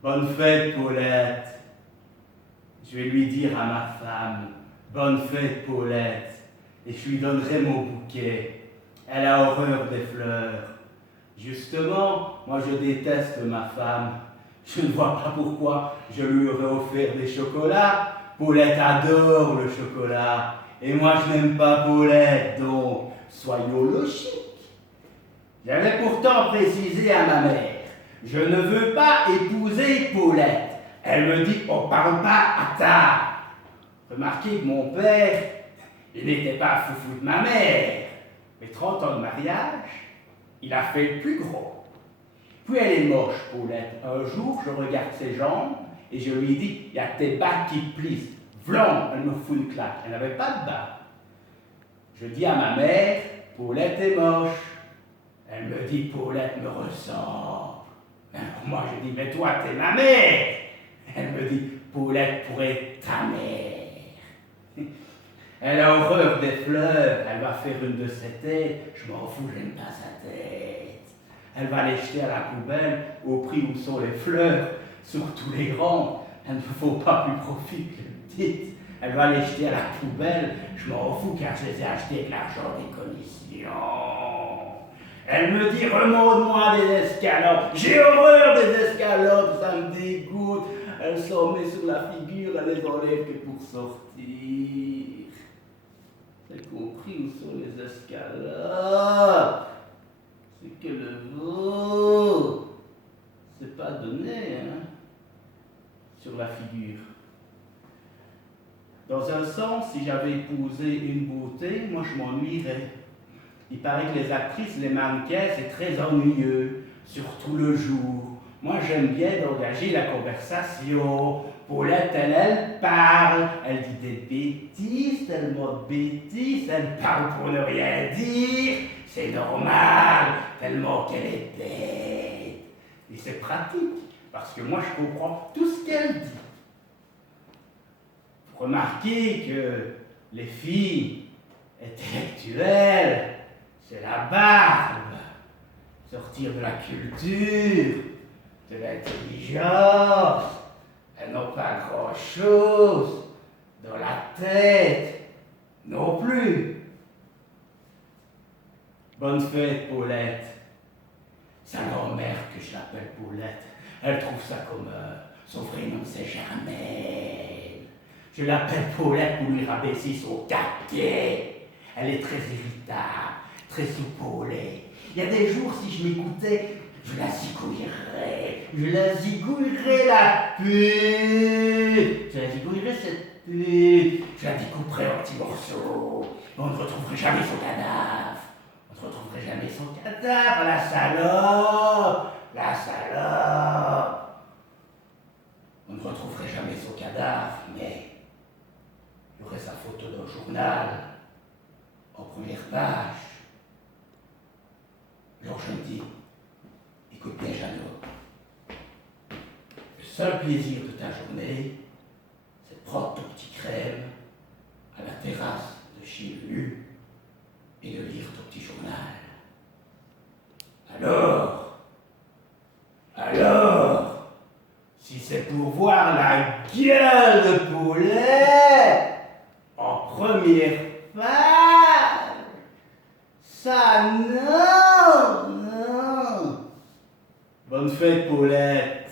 Bonne fête, Paulette. Je vais lui dire à ma femme, bonne fête, Paulette, et je lui donnerai mon bouquet. Elle a horreur des fleurs. Justement, moi je déteste ma femme. Je ne vois pas pourquoi je lui aurais offert des chocolats. Paulette adore le chocolat. Et moi je n'aime pas Paulette, donc soyons logiques. J'avais pourtant précisé à ma mère, je ne veux pas épouser Paulette. Elle me dit, on parle pas à table. Remarquez que mon père, il n'était pas foufou de ma mère. Mais 30 ans de mariage, il a fait le plus gros. Puis elle est moche, Paulette. Un jour, je regarde ses jambes et je lui dis, il y a tes bas qui plissent. Vlon, elle me fout une claque. Elle n'avait pas de bas. Je dis à ma mère, Paulette est moche. Elle me dit, Paulette me ressemble. Alors moi, je dis, mais toi, t'es ma mère. Elle me dit, Paulette pourrait être ta mère. Elle a horreur des fleurs. Elle va faire une de ses têtes. Je m'en fous, j'aime pas sa tête. Elle va les jeter à la poubelle au prix où sont les fleurs, surtout les grandes. Il ne faut pas plus profit que les petites. Elle va les jeter à la poubelle. Je m'en fous car je les ai achetées avec l'argent des commissions. Elle me dit, remonte-moi des escalopes. J'ai horreur des escalopes, ça me dégoûte. Elle s'en met sur la figure, elle les enlève que pour sortir. C'est compris où sont les escalopes. C'est que le veau, c'est pas donné, hein, sur la figure. Dans un sens, si j'avais épousé une beauté, moi je m'ennuierais. Il paraît que les actrices, les mannequins, c'est très ennuyeux, surtout le jour. Moi, j'aime bien d'engager la conversation. Paulette, elle parle, elle dit des bêtises, tellement de bêtises, elle parle pour ne rien dire. C'est normal, tellement qu'elle est bête. Et c'est pratique, parce que moi, je comprends tout ce qu'elle dit. Remarquez que les filles intellectuelles, c'est la barbe, sortir de la culture, de l'intelligence. Elles n'ont pas grand-chose dans la tête, non plus. Bonne fête, Paulette. Sa grand-mère que je l'appelle Paulette, elle trouve ça comme son vrai nom, c'est Germaine. Je l'appelle Paulette pour lui rabaisser son caquet. Elle est très irritable, très soupolée. Il y a des jours, si je m'écoutais, je la zigouillerais la pute. Je la zigouillerais cette pute. Je la découperais en petits morceaux. On ne retrouverait jamais son cadavre. On ne retrouverait jamais son cadavre, la salope. La salope. On ne retrouverait jamais son cadavre, mais il y aurait sa photo dans le journal, en première page. Alors je me dis, écoute bien Jeannot, le seul plaisir de ta journée, c'est de prendre ton petit crème à la terrasse de chez Lulu et de lire ton petit journal. Alors, si c'est pour voir la gueule de Paulette en première page, ça non. Bonne fête, Paulette.